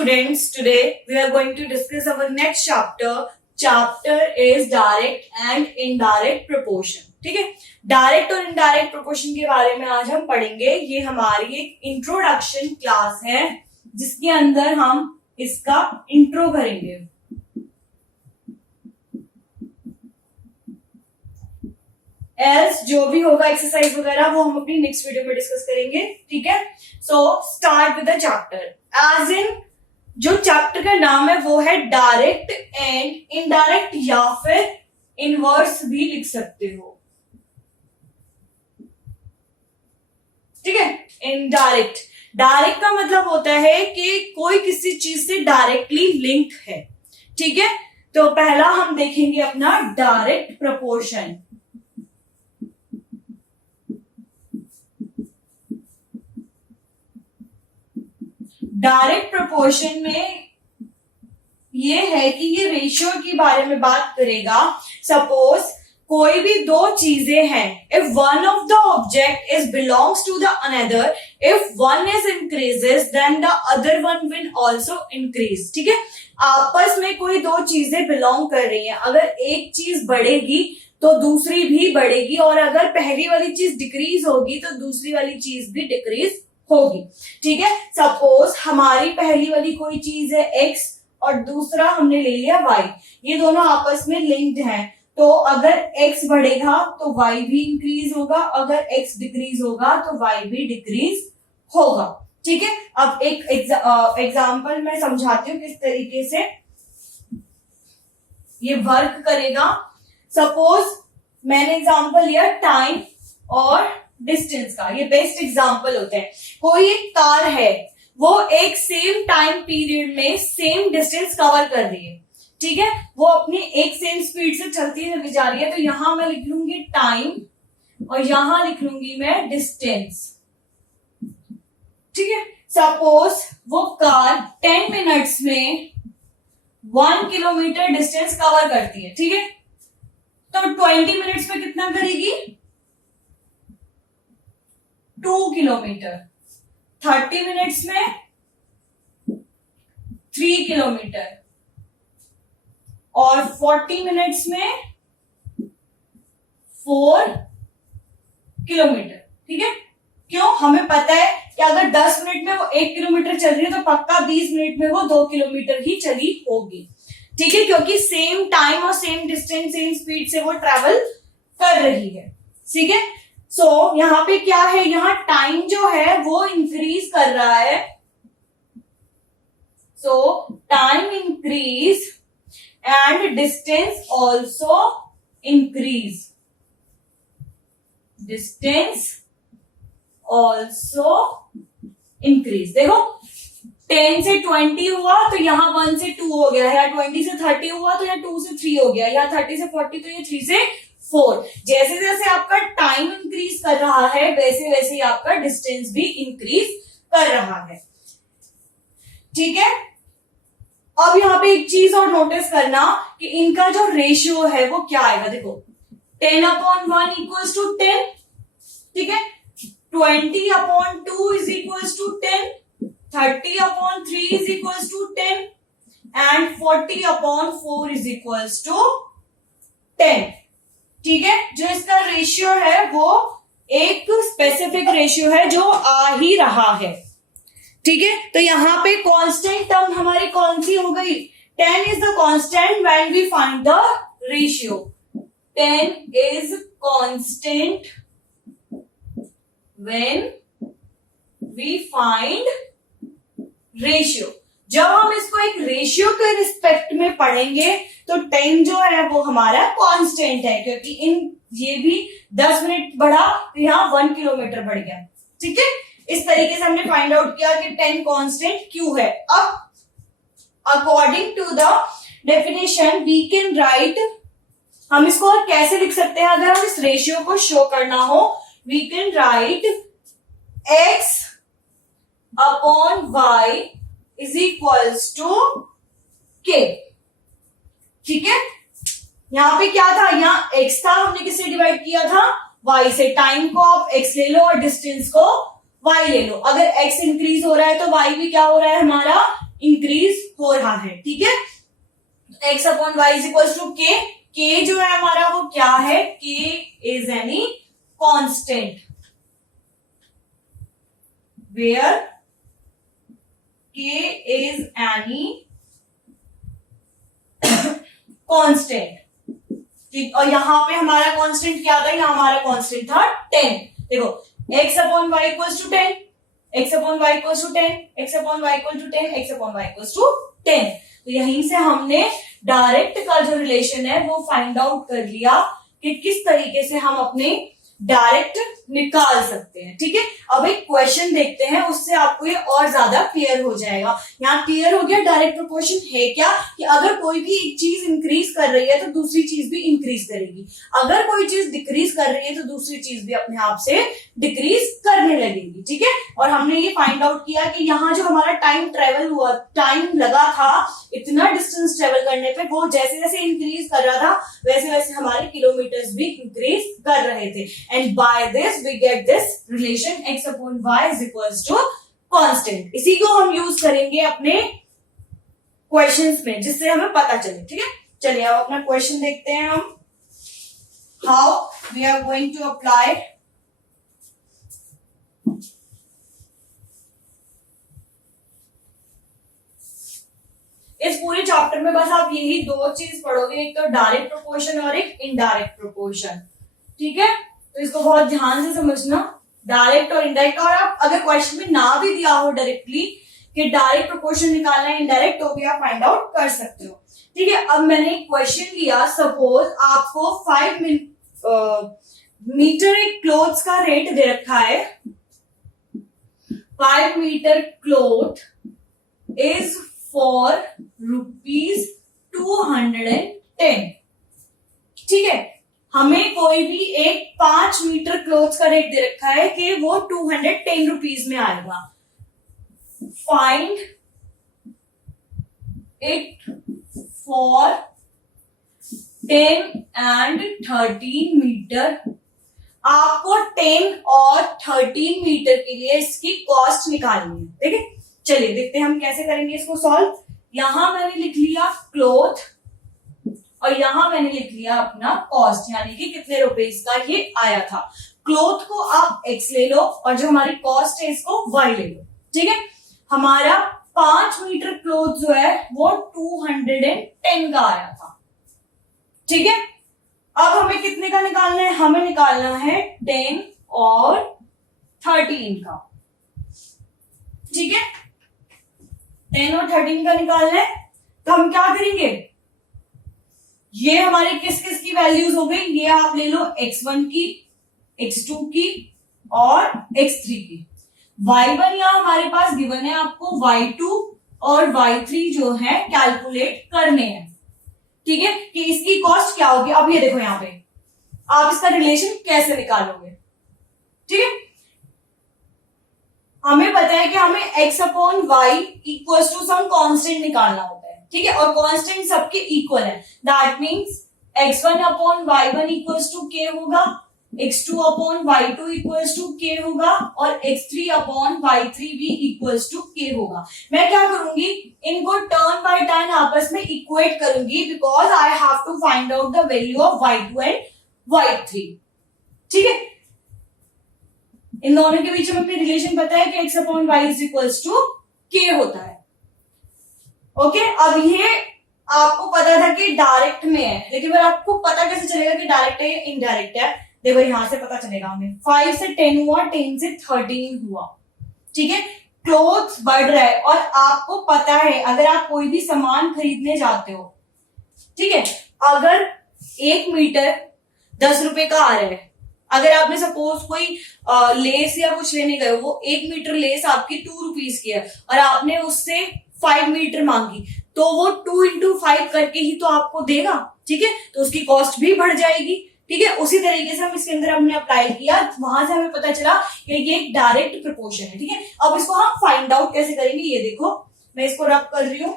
students, today we are going to discuss our next chapter. Chapter is direct and indirect proportion. ठीक है, direct और indirect proportion के बारे में आज हम पढ़ेंगे. ये हमारी एक इंट्रोडक्शन क्लास है जिसके अंदर हम इसका इंट्रो करेंगे. एल्स जो भी होगा एक्सरसाइज वगैरह वो हम अपनी नेक्स्ट वीडियो में डिस्कस करेंगे. ठीक है, so start with the chapter. As in जो चैप्टर का नाम है वो है डायरेक्ट एंड इनडायरेक्ट, या फिर इनवर्स भी लिख सकते हो. ठीक है, इनडायरेक्ट. डायरेक्ट का मतलब होता है कि कोई किसी चीज से डायरेक्टली लिंक है. ठीक है, तो पहला हम देखेंगे अपना डायरेक्ट प्रोपोर्शन. डायरेक्ट प्रोपोर्शन में ये है कि ये रेशियो के बारे में बात करेगा. सपोज कोई भी दो चीजें हैं, if one of the object is belongs to the another, if one is increases then the other one will also increase. ठीक है, आपस में कोई दो चीजें बिलोंग कर रही हैं, अगर एक चीज बढ़ेगी तो दूसरी भी बढ़ेगी, और अगर पहली वाली चीज डिक्रीज होगी तो दूसरी वाली चीज भी डिक्रीज होगी. ठीक है, सपोज हमारी पहली वाली कोई चीज है x और दूसरा हमने ले लिया y, ये दोनों आपस में लिंक्ड हैं, तो अगर x बढ़ेगा तो y भी इंक्रीज होगा, अगर x डिक्रीज होगा तो y भी डिक्रीज होगा. ठीक है, अब एक एग्जांपल मैं समझाती हूँ किस तरीके से ये वर्क करेगा. सपोज मैंने एग्जांपल लिया टाइम और डिस्टेंस का, ये बेस्ट एग्जांपल होते हैं. कोई एक कार है, वो एक सेम टाइम पीरियड में सेम डिस्टेंस कवर कर रही है. ठीक है, वो अपनी एक सेम स्पीड से चलती चली जा रही है, तो यहां मैं लिख लूंगी टाइम और यहां लिख लूंगी मैं डिस्टेंस. ठीक है, सपोज वो कार 10 मिनट्स में 1 किलोमीटर डिस्टेंस कवर करती है. ठीक है, तो 20 मिनट्स में कितना करेगी? 2 किलोमीटर. 30 मिनट्स में 3 किलोमीटर और 40 मिनट्स में 4 किलोमीटर. ठीक है, क्यों? हमें पता है कि अगर 10 मिनट में वो 1 किलोमीटर चल रही है तो पक्का 20 मिनट में वो 2 किलोमीटर ही चली होगी. ठीक है, क्योंकि सेम टाइम और सेम डिस्टेंस सेम स्पीड से वो ट्रेवल कर रही है. ठीक है, सो यहां पे क्या है, यहां टाइम जो है वो इंक्रीज कर रहा है. सो time increase and distance also increase. Distance also increase. देखो 10 से 20 हुआ तो यहाँ 1 से 2 हो गया, या 20 से 30 हुआ तो यहाँ 2 से 3 हो गया, या 30 से 40 तो ये 3 से 4. जैसे जैसे आपका टाइम इंक्रीज कर रहा है वैसे वैसे ही आपका डिस्टेंस भी इंक्रीज कर रहा है. ठीक है, अब यहाँ पे एक चीज और नोटिस करना कि इनका जो रेशियो है वो क्या आएगा. देखो 10/1 इक्वल्स टू 10. ठीक है, 20/2 is equals to 10, 30/3 is equals to 10 and 40/4 is equals to 10. ठीक है, जो इसका रेशियो है वो एक स्पेसिफिक रेशियो है जो आ ही रहा है. ठीक है, तो यहां पे कांस्टेंट टर्म हमारी कौन सी हो गई? 10 is the constant when we find the ratio. 10 is constant when we find ratio. जब हम इसको एक रेशियो के रिस्पेक्ट में पढ़ेंगे तो 10 जो है वो हमारा कांस्टेंट है, क्योंकि ये भी 10 मिनट बढ़ा तो यहाँ 1 किलोमीटर बढ़ गया. ठीक है, इस तरीके से हमने फाइंड आउट किया कि 10 कांस्टेंट क्यों है. अब according to the definition we can write, हम इसको और कैसे लिख सकते हैं अगर हम इस रेशियो को शो करना हो. We can write x upon y is equals to k. ठीक है, यहां पे क्या था, यहाँ x था, हमने किससे डिवाइड किया था? y से. टाइम को आप x ले लो और डिस्टेंस को y ले लो. अगर x इंक्रीज हो रहा है तो y भी क्या हो रहा है हमारा? इंक्रीज हो रहा है, ठीक है। X upon y is equal to k जो है हमारा वो क्या है, k is any constant where k is any constant, ठीक। और यहां पे हमारा कांस्टेंट क्या था, यहां हमारा कांस्टेंट था 10। देखो x upon y equals to 10, x upon y equals to 10, x upon y equal to 10, x upon y equals to 10। तो यहीं से हमने डायरेक्ट का जो रिलेशन है वो फाइंड आउट कर लिया कि किस तरीके से हम अपने डायरेक्ट निकाल सकते हैं, ठीक है। अब एक क्वेश्चन देखते हैं, उससे आपको ये और ज्यादा क्लियर हो जाएगा। यहाँ क्लियर हो गया डायरेक्ट प्रोपोर्शन है क्या, कि अगर कोई भी एक चीज इंक्रीज कर रही है तो दूसरी चीज भी इंक्रीज करेगी, अगर कोई चीज डिक्रीज कर रही है तो दूसरी चीज भी अपने आप से डिक्रीज करने लगेगी, ठीक है। और हमने ये फाइंड आउट किया कि यहाँ जो हमारा टाइम ट्रेवल हुआ, टाइम लगा था इतना डिस्टेंस ट्रेवल करने पे, वो जैसे जैसे इंक्रीज कर रहा था वैसे वैसे हमारे किलोमीटर्स भी इंक्रीज कर रहे थे। And by this we get this relation x upon y is equals to constant। इसी को हम यूज करेंगे अपने क्वेश्चंस में, जिससे हमें पता चले, ठीक है। चलिए अब अपना क्वेश्चन देखते हैं हम, how we are going to apply इस पूरे चैप्टर में। बस आप यही दो चीज पढ़ोगे, एक तो डायरेक्ट प्रोपोर्शन और एक इनडायरेक्ट प्रोपोर्शन, ठीक है। तो इसको बहुत ध्यान से समझना, डायरेक्ट और इनडायरेक्ट। और आप अगर क्वेश्चन में ना भी दिया हो डायरेक्टली कि डायरेक्ट प्रोपोर्शन निकालना है इनडायरेक्ट, तो भी आप फाइंड आउट कर सकते हो, ठीक है। अब मैंने एक क्वेश्चन लिया, सपोज आपको 5 मीटर एक क्लोथ्स का रेट दे रखा है, 5 मीटर क्लोथ इज फॉर ₹210, ठीक है। हमें कोई भी एक 5 मीटर क्लोथ्स का रेट दे रखा है कि वो 210 रुपीज में आएगा। Find it for 10 and 13 metre. आपको 10 और 13 मीटर के लिए इसकी कॉस्ट निकालनी है, ठीक है। चलिए देखते हैं हम कैसे करेंगे इसको सॉल्व। यहां मैंने लिख लिया क्लोथ और यहां मैंने लिख लिया अपना कॉस्ट, यानी कि कितने रुपए का ये आया था। क्लोथ को आप x ले लो और जो हमारी कॉस्ट है इसको y ले लो, ठीक है। हमारा 5 मीटर क्लोथ जो है वो 210 का आया था, ठीक है। अब हमें कितने का निकालना है, हमें निकालना है 10 और 13 का, ठीक है। 10 और 13 का निकालना है, तो हम क्या करेंगे, ये हमारे किस किस की वैल्यूज हो गई, ये आप ले लो x1 की, x2 की और x3 की। y1 यहाँ हमारे पास गिवन है, आपको y2 और y3 जो है कैलकुलेट करने हैं, ठीक है, कि इसकी कॉस्ट क्या होगी। अब ये देखो यहाँ पे आप इसका रिलेशन कैसे निकालोगे, ठीक है। हमें पता है कि हमें x upon y equal to some constant निकालना होता है, ठीक है, और कांस्टेंट सबके इक्वल है। That means x1 upon y1 equals to k होगा, x2 upon y2 equals to k होगा और x3 अपॉन y3 भी इक्वल्स टू k होगा। मैं क्या करूंगी, इनको टर्न बाय टर्न आपस में इक्वेट करूंगी, because I have to find out the value of y2 and y3, ठीक है। इन दोनों के बीच में अपनी रिलेशन पता है कि x upon y is equals to k होता है, ओके। अब ये आपको पता था कि डायरेक्ट में है, लेकिन फिर आपको पता कैसे चलेगा कि डायरेक्ट है या इनडायरेक्ट है। देखो यहां से पता चलेगा हमें, 5 से 10 हुआ, 10 से 13 हुआ, ठीक है। क्लोथ्स बढ़ रहा है और आपको पता है अगर आप कोई भी सामान खरीदने जाते हो, ठीक है, अगर 1 मीटर 10 रुपए का आ रहा है, अगर आपने सपोज कोई लेस या कुछ लेने गए, वो 1 मीटर लेस आपकी 2 रुपीज की है और आपने उससे 5 मीटर मांगी, तो वो 2 into 5 करके ही तो आपको देगा, ठीक है, तो उसकी कॉस्ट भी बढ़ जाएगी, ठीक है। उसी तरीके से हम इसके अंदर हमने अप्लाई किया, वहां से हमें पता चला कि ये एक डायरेक्ट प्रोपोर्शन है, ठीक है। अब इसको हम फाइंड आउट कैसे करेंगे, ये देखो मैं इसको रब कर रही हूं,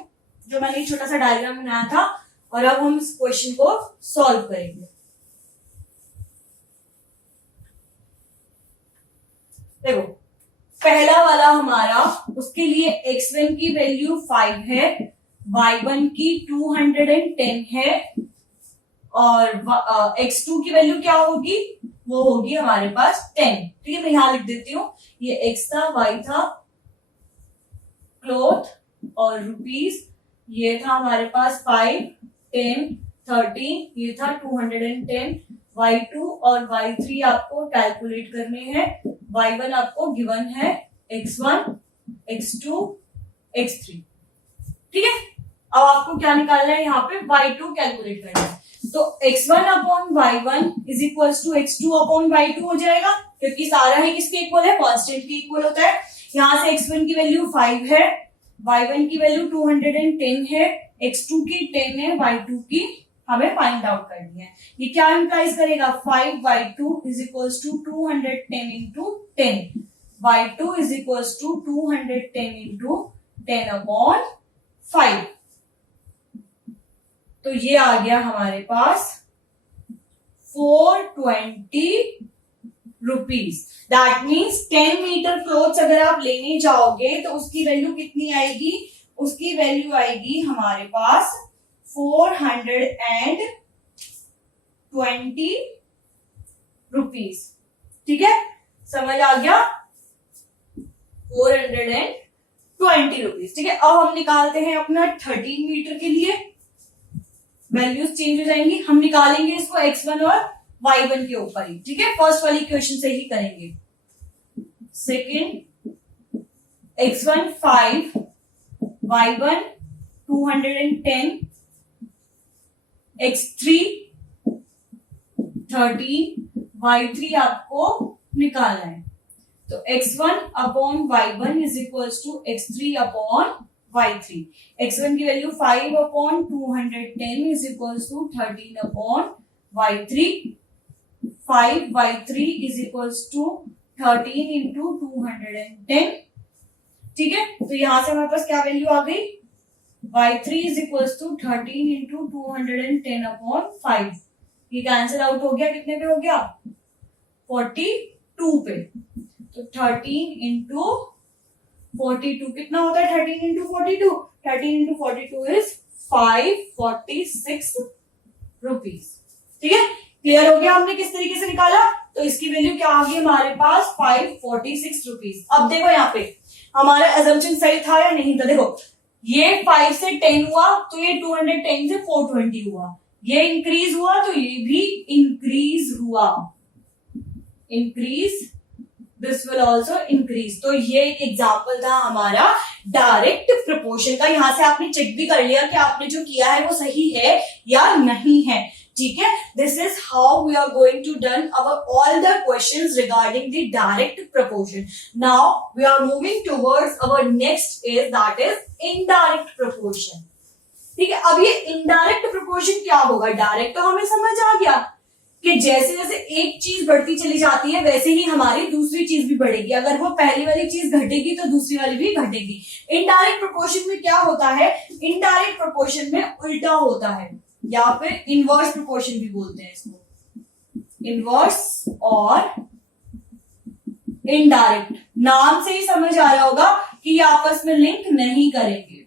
जो मैंने छोटा सा डायग्राम बनाया था, और अब हम इस क्वेश्चन को सॉल्व करेंगे। देखो पहला वाला हमारा उसके लिए x1 की वैल्यू 5 है, y1 की 210 है और x2 की वैल्यू क्या होगी, वो होगी हमारे पास 10। ठीक है, मैं यहां लिख देती हूँ, ये x था, y था, क्लॉथ और रुपीस, ये था हमारे पास 5, 10, 13, ये था 210, y2 और y3 आपको कैलकुलेट करने हैं, y1 आपको गिवन है x1, x2, x3। ठीक है, अब आपको क्या निकालना है, यहाँ पे y2 कैलकुलेट करना है, तो x1 upon y1 is equal to x2 upon y2 हो जाएगा, क्योंकि सारा ही किसके इक्वल है, कांस्टेंट के इक्वल होता है। यहां से x1 की वैल्यू 5 है, y1 की वैल्यू 210 है, x2 की 10 है, y2 की हमें फाइंड आउट करनी है। ये क्या इंप्लाइज करेगा, 5y2 is equal to 210 into 10, y2 is equal to 210 into 10 upon 5। तो ये आ गया हमारे पास 420 rupees. That means 10 metre clothes अगर आप लेने जाओगे तो उसकी वैल्यू कितनी आएगी, उसकी वैल्यू आएगी हमारे पास 420 रुपीज। ठीक है, समझ आ गया, 420 रुपीज। ठीक है, अब हम निकालते हैं अपना 13 मीटर के लिए, वैल्यूज चेंज हो जाएंगी, हम निकालेंगे इसको x1 और y1 के ऊपर ही। ठीक है, फर्स्ट वाली इक्वेशन से ही करेंगे। Second, x1 5, y1 210, x3 13, y3 आपको निकालना है। तो x1 upon y1 is equal to x3 upon y3। x1 की value 5 upon 210 is equal to 13 upon y3। 5 y3 is equal to 13 into 210। ठीक है, तो यहां से हमारे पास क्या वैल्यू आ गई, y3 is equal to 13 into 210 upon 5। ये कैंसिल आउट हो गया, कितने पे हो गया, 42 पे। तो 13 इंटू 42 कितना होता है, 13 इंटू 42, 13 इंटू 42 इज 546 रुपीज। ठीक है, क्लियर हो गया हमने किस तरीके से निकाला। तो इसकी वैल्यू क्या आ गई हमारे पास, 546 रुपीज। अब देखो यहाँ पे हमारा एजम्पशन सही था या नहीं था, देखो ये 5 से 10 हुआ तो ये 210 से 420 हुआ, ये इंक्रीज हुआ तो ये भी इंक्रीज हुआ, increase, this will also increase. तो ये एक एग्जाम्पल था हमारा डायरेक्ट प्रपोर्शन का। यहां से आपने चेक भी कर लिया कि आपने जो किया है वो सही है या नहीं है। ठीक है, this is how we are going to done our all the questions regarding the direct proportion. Now we are moving towards our next is that is indirect proportion. ठीक है, अब ये इनडायरेक्ट प्रपोर्शन क्या होगा, डायरेक्ट तो हमें समझ आ गया कि जैसे जैसे एक चीज बढ़ती चली जाती है वैसे ही हमारी दूसरी चीज भी बढ़ेगी, अगर वो पहली वाली चीज घटेगी तो दूसरी वाली भी घटेगी। इनडायरेक्ट प्रोपोर्शन में क्या होता है, इनडायरेक्ट प्रोपोर्शन में उल्टा होता है, या फिर इनवर्स प्रोपोर्शन भी बोलते हैं इसको, इनवर्स और इनडायरेक्ट। नाम से ही समझ आ रहा होगा कि ये आपस में लिंक नहीं करेंगे।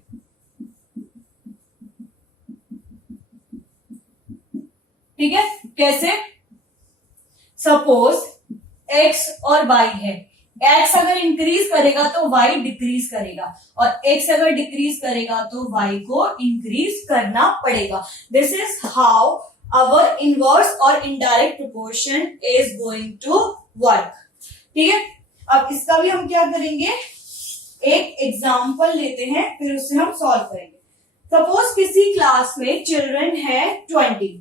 ठीक है, कैसे, सपोज x और y है, x अगर इंक्रीज करेगा तो y डिक्रीज करेगा, और x अगर डिक्रीज करेगा तो y को इंक्रीज करना पड़ेगा। This is how our inverse और indirect proportion is going to work. ठीक है, अब इसका भी हम क्या करेंगे, एक एग्जाम्पल लेते हैं फिर उससे हम सॉल्व करेंगे। सपोज किसी क्लास में चिल्ड्रन है 20,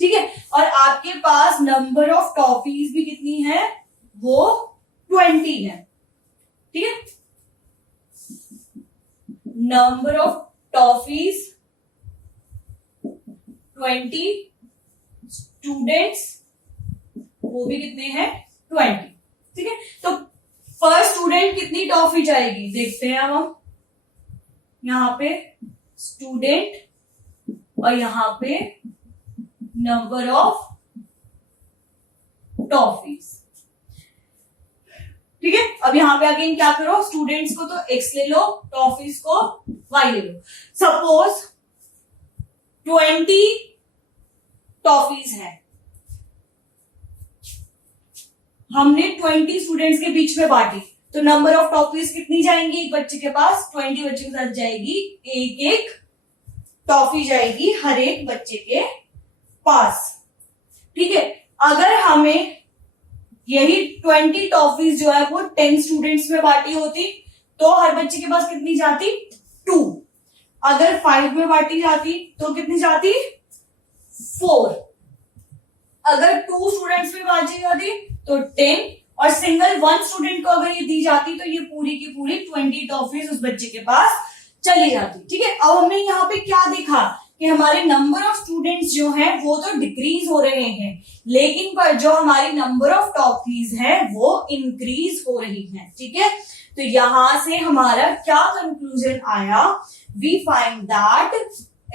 ठीक है, और आपके पास नंबर ऑफ टॉफीज भी कितनी है, वो 20 है। ठीक है, नंबर ऑफ टॉफीज 20, स्टूडेंट्स वो भी कितने हैं, 20। ठीक है, तो पर स्टूडेंट कितनी टॉफी जाएगी, देखते हैं हम यहां पे स्टूडेंट और यहां पे नंबर ऑफ टॉफीज। ठीक है। अब यहाँ पे अगेन क्या करो, स्टूडेंट्स को तो x ले लो, टॉफीज को y ले लो। सपोज 20 टॉफीज है, हमने 20 स्टूडेंट्स के बीच में बांटी, तो नंबर ऑफ टॉफीज कितनी जाएंगी एक बच्चे के पास, 20 बच्चे के साथ जाएगी, एक एक टॉफी जाएगी हर एक बच्चे के पास। ठीक है, अगर हमें यही 20 टॉफीज जो है वो 10 स्टूडेंट्स में बांटी होती तो हर बच्चे के पास कितनी जाती, 2। अगर 5 में बांटी जाती तो कितनी जाती, 4। अगर 2 स्टूडेंट्स में बांटी जाती तो 10, और सिंगल 1 स्टूडेंट को अगर ये दी जाती तो ये पूरी की पूरी 20 टॉफीज उस बच्चे के पास चली जाती। ठीक है, अब हमने यहाँ पे क्या देखा कि हमारे नंबर ऑफ स्टूडेंट्स जो हैं वो तो डिक्रीज हो रहे हैं, लेकिन पर जो हमारी नंबर ऑफ टॉफीज है वो इंक्रीज हो रही है। ठीक है, तो यहां से हमारा क्या कंक्लूजन आया, we find that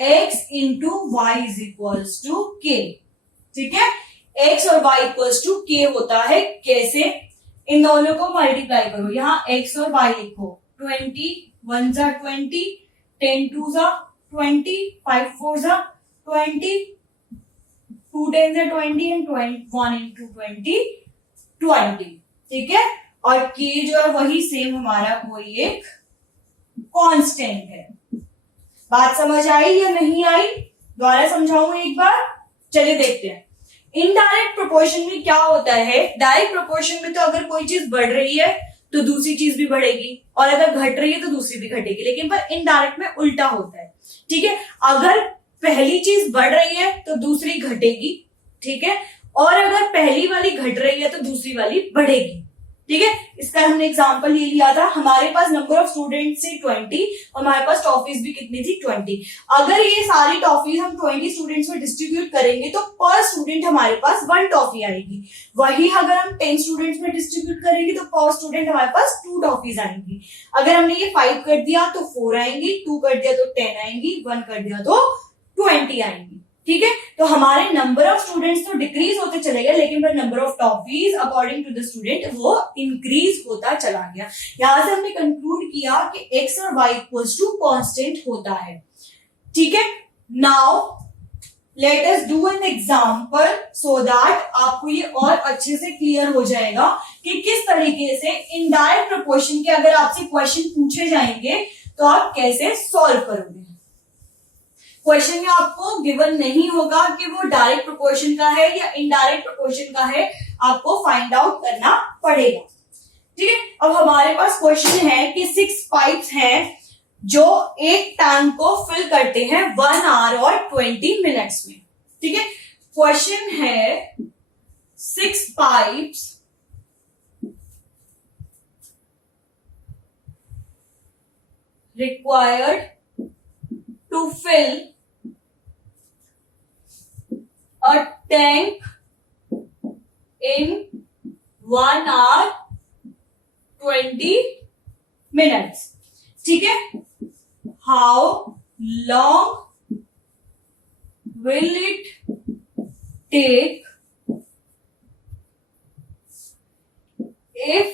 x into y is equals to k। ठीक है, x और y इक्वल्स टू k होता है, कैसे, इन दोनों को मल्टीप्लाई करो, यहाँ x और y लिखो, 20 1 जा 20, 10 2 जा 20, 5 4 जा 20, 2 10 जा 20 एंड 1 इंटू 20। ठीक है, और k जो है वही सेम हमारा कोई एक कांस्टेंट है। बात समझ आई या नहीं आई, दोबारा समझाऊं एक बार, चलिए देखते हैं। इनडायरेक्ट प्रोपोर्शन में क्या होता है, डायरेक्ट प्रोपोर्शन में तो अगर कोई चीज बढ़ रही है तो दूसरी चीज भी बढ़ेगी, और अगर घट रही है तो दूसरी भी घटेगी, लेकिन पर इनडायरेक्ट में उल्टा होता है। ठीक है, अगर पहली चीज बढ़ रही है तो दूसरी घटेगी, ठीक है, और अगर पहली वाली घट रही है तो दूसरी वाली बढ़ेगी। ठीक है, इसका हमने एग्जांपल ये लिया था, हमारे पास नंबर ऑफ स्टूडेंट्स थी 20 और हमारे पास टॉफीज भी कितनी थी, 20। अगर ये सारी टॉफीज हम 20 स्टूडेंट्स में डिस्ट्रीब्यूट करेंगे तो पर स्टूडेंट हमारे पास 1 टॉफी आएगी। वही अगर हम 10 स्टूडेंट्स में डिस्ट्रीब्यूट करेंगे तो पर स्टूडेंट हमारे पास 2 टॉफीज आएंगी। अगर हमने ये 5 कर दिया तो 4 आएंगी, 2 कर दिया तो 10 आएंगी, 1 कर दिया तो 20 आएंगी। ठीक है, तो हमारे नंबर ऑफ स्टूडेंट्स तो डिक्रीज होते चले गए, लेकिन number of toffees according to the student वो इंक्रीज होता चला गया। यहां से हमने कंक्लूड किया कि x और y इक्वल्स टू कांस्टेंट होता है। ठीक है, now let us do an example so that आपको ये और अच्छे से क्लियर हो जाएगा कि किस तरीके से इनडायरेक्ट प्रोपोर्शन के अगर आपसे क्वेश्चन पूछे जाएंगे तो आप कैसे सॉल्व करोगे। क्वेश्चन में आपको गिवन नहीं होगा कि वो डायरेक्ट प्रोपोर्शन का है या इनडायरेक्ट प्रोपोर्शन का है, आपको फाइंड आउट करना पड़ेगा। ठीक है, अब हमारे पास क्वेश्चन है कि 6 पाइप्स हैं जो एक टैंक को फिल करते हैं 1 आवर और 20 मिनट्स में। ठीक है, क्वेश्चन है 6 pipes required to fill a tank in 1 hour 20 minutes. ठीक है, how long will it take if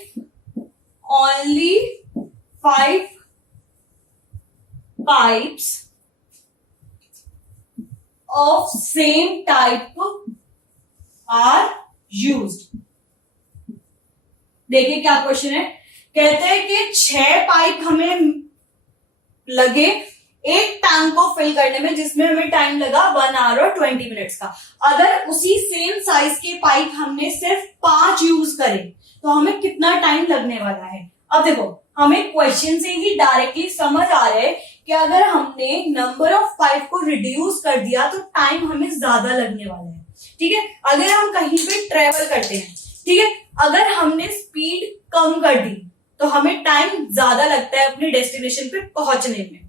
only 5 pipes of same type are used? देखिए क्या क्वेश्चन है, कहते हैं कि 6 पाइप हमें लगे एक टैंक को फिल करने में, जिसमें हमें टाइम लगा 1 आवर और 20 मिनट्स का। अगर उसी सेम साइज के पाइप हमने सिर्फ 5 यूज करे तो हमें कितना टाइम लगने वाला है। अब देखो, हमें क्वेश्चन से ही डायरेक्टली समझ आ रहा है कि अगर हमने नंबर ऑफ पाइप को रिड्यूस कर दिया तो टाइम हमें ज्यादा लगने वाला है। ठीक है, अगर हम कहीं पे ट्रेवल करते हैं, ठीक है, अगर हमने स्पीड कम कर दी तो हमें टाइम ज्यादा लगता है अपने डेस्टिनेशन पे पहुंचने में।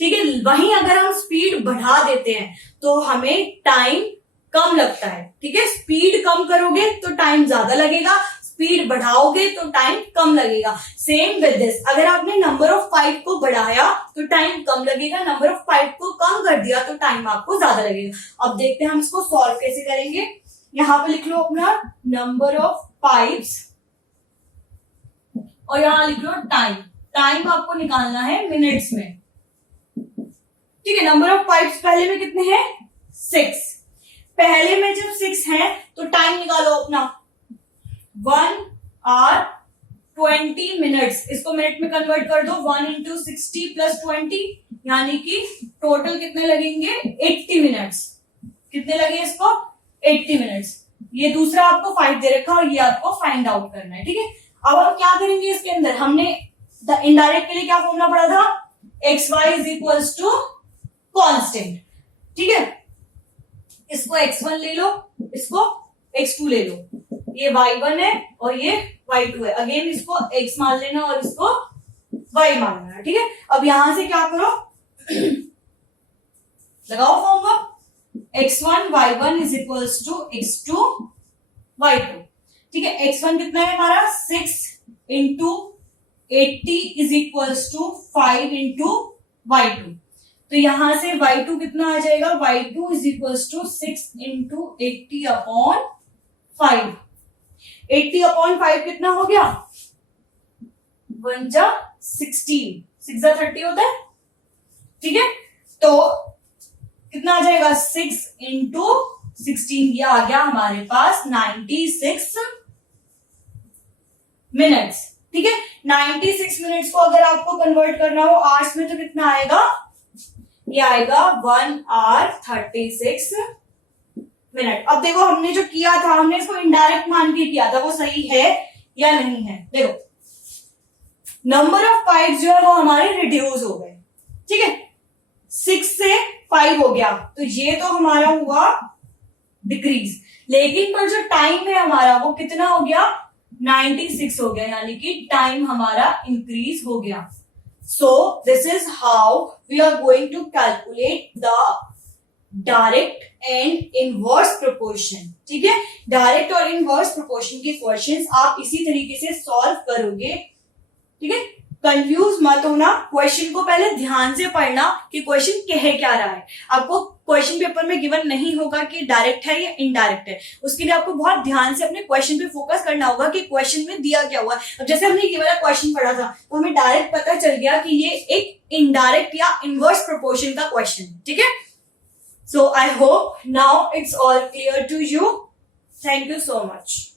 ठीक है, वहीं अगर हम स्पीड बढ़ा देते हैं तो हमें टाइम कम लगता है। ठीक है, स्पीड कम करोगे तो टाइम ज्यादा लगेगा, स्पीड बढ़ाओगे तो टाइम कम लगेगा। सेम विद दिस, अगर आपने नंबर ऑफ पाइप को बढ़ाया तो टाइम कम लगेगा, नंबर ऑफ पाइप को कम कर दिया तो टाइम आपको ज्यादा लगेगा। अब देखते हैं हम इसको सॉल्व कैसे करेंगे। यहां पे लिख लो अपना नंबर ऑफ पाइप्स और यहां लिख लो टाइम। टाइम आपको निकालना है मिनट्स में, ठीक है। नंबर ऑफ पाइप्स पहले में कितने हैं? 6। पहले में जब 6 है तो टाइम निकालो अपना, 1 hour 20 minutes। इसको मिनट में कन्वर्ट कर दो, 1 into 60 plus 20, यानी कि टोटल कितने लगेंगे? 80 मिनट्स। कितने लगे इसको? 80 मिनट्स। ये दूसरा आपको 5 दे रखा और ये आपको फाइंड आउट करना है, ठीक है। अब हम क्या करेंगे इसके अंदर? हमने इनडायरेक्ट के लिए क्या फॉर्मूला पढ़ा था? X y is equals to constant, ठीक है। इसको x1 ले लो, इसको x2 ले लो, ये y1 है और ये y2 है। अगेन इसको x मान लेना और इसको y मान लेना, ठीक है। अब यहां से क्या करो, लगाओ formula, x1 y1 is equals to x2 y2, ठीक है। x1 कितना है हमारा? 6 into 80 is equals to 5 into y2। तो यहां से y2 कितना आ जाएगा? y2 is equals to 6 into 80 upon 5। 80 upon 5 कितना हो गया? 1 जा 16, 6 जा 30 होता है, ठीक है। तो कितना आ जाएगा? 6 इंटू 16, ये आ गया हमारे पास 96 मिनट्स, ठीक है। 96 मिनट्स को अगर आपको कन्वर्ट करना हो आवर्स में तो कितना आएगा? ये आएगा 1 hour 36 मिनट। अब देखो हमने जो किया था, हमने इसको इनडायरेक्ट मान के किया था, वो सही है या नहीं है? देखो नंबर ऑफ पाइप्स जो है वो हमारे रिड्यूस हो गए, ठीक है। 6 से 5 हो गया तो ये तो हमारा हुआ डिक्रीज, लेकिन पर जो टाइम है हमारा वो कितना हो गया? 96 हो गया, यानी कि टाइम हमारा इंक्रीज हो गया। So this is how we are going to calculate the direct and inverse proportion, ठीक है। डायरेक्ट और इनवर्स प्रोपोर्शन के क्वेश्चंस आप इसी तरीके से सॉल्व करोगे, ठीक है। कंफ्यूज मत होना, क्वेश्चन को पहले ध्यान से पढ़ना कि क्वेश्चन कह क्या रहा है। आपको क्वेश्चन पेपर में गिवन नहीं होगा कि डायरेक्ट है या इनडायरेक्ट है, उसके लिए आपको बहुत ध्यान से अपने क्वेश्चन पे फोकस करना होगा कि क्वेश्चन में दिया क्या हुआ। अब जैसे हमने ये वाला क्वेश्चन पढ़ा था तो हमें डायरेक्ट पता चल गया कि ये एक इनडायरेक्ट या इनवर्स प्रोपोर्शन का क्वेश्चन है, ठीक है। So I hope now it's all clear to you. Thank you so much.